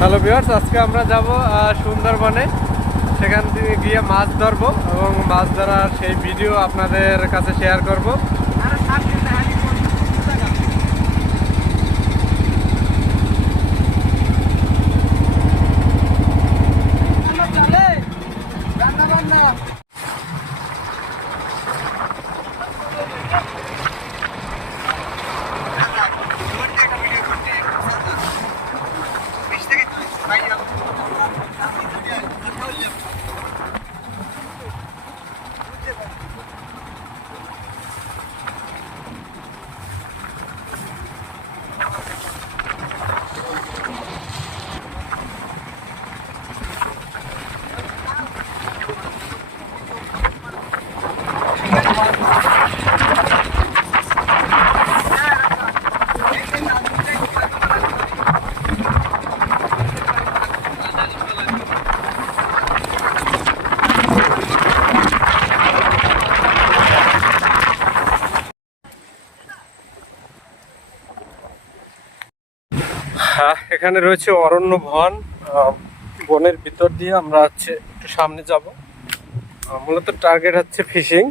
Hello viewers আজকে আমরা যাব সুন্দরবনে। সেখান থেকে গিয়ে মাছ ধরবো এবং মাছ ধরার সেই ভিডিও আপনাদের কাছে শেয়ার করব। এখানে রয়েছে অরণ্য বন বনের ভিতর দিয়ে আমরা হচ্ছে একটু সামনে যাব। মূলত টার্গেট হচ্ছে ফিশিং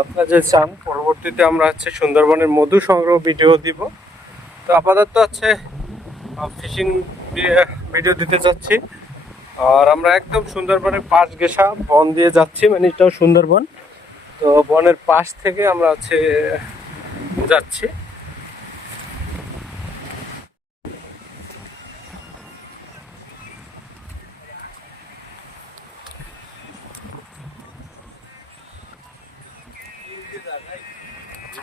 আপনারা যে চান, পরবর্তীতে আমরা হচ্ছে সুন্দরবনের মধু সংগ্রহ ভিডিও দিব। তো আপাতত হচ্ছে ফিশিং ভিডিও দিতে যাচ্ছি আর আমরা একদম সুন্দরবনের পাশ ঘেঁষা বন দিয়ে যাচ্ছি মানে এটাও সুন্দরবন। তো বনের পাশ থেকে আমরা হচ্ছে যাচ্ছি।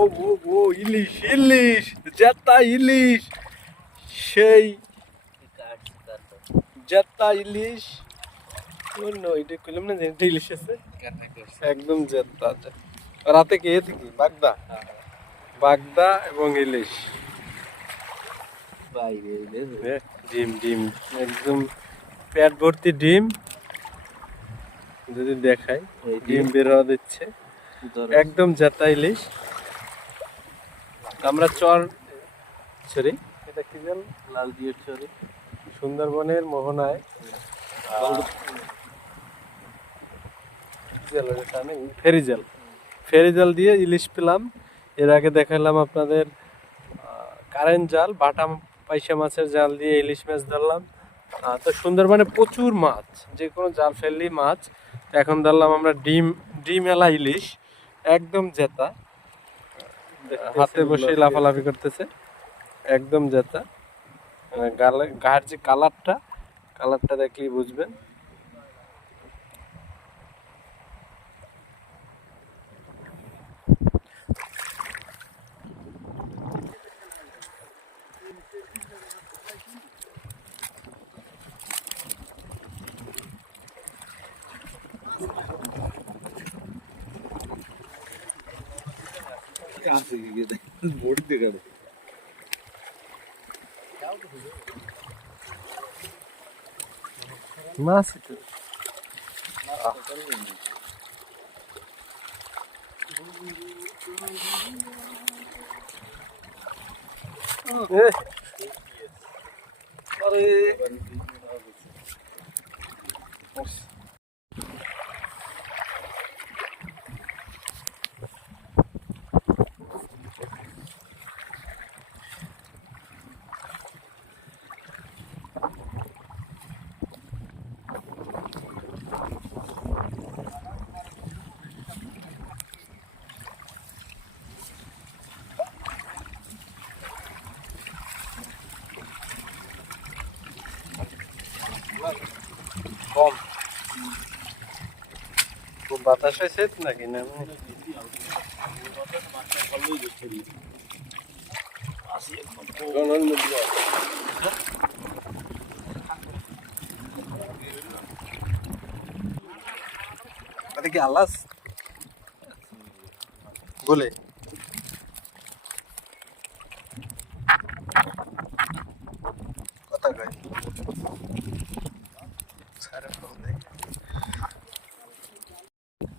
ও ও ও ইলিশ ইলিশ জেতা ইলিশ সেই জেতা ইলিশ। অন্য এটা কইলাম না যে ইলিশ আছে? একদম জেতা রাতে কে থাকি? বাগদা? বাগদা এবং ইলিশ। এ, ডিম ডিম। একদম পেট ভর্তি ডিম। যদি দেখাই ডিম বের হওয়া দিচ্ছে। একদম জেতা ইলিশ। আমরা চর সরি এটা কি জান লাল দিয়ে চরে সুন্দরবনের মোহনায়। জেল ওটা? নেই, ফেরি জাল। ফেরি জাল দিয়ে ইলিশ পেলাম। এর আগে দেখালাম আপনাদের কারেন্ট জাল বাটা পাইসা মাছের জাল দিয়ে ইলিশ মাছ ধরলাম। তো সুন্দরবনে প্রচুর মাছ। যে কোনো জাল ফেললেই মাছ। এখন ধরলাম আমরা ডিম ডিম এলা ইলিশ। একদম জেতা। হাতে বসে লাফালাফি করতেছে। একদম জেতা মানে গালে গায়ের যে কালারটা কালারটা দেখলেই বুঝবেন। কাছে গিয়ে দেখ বড়ি দেখাড়ো মাছ কম। খুব বাতাস হয়েছে নাকি? না কি আলাস? বলে।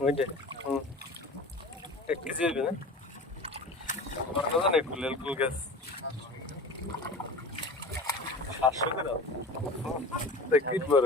ওইটা হুম। এক কেজি হবে না? আমার কথা নেই ফুলেল কুল গাছ সাতশো করে দেখ বড়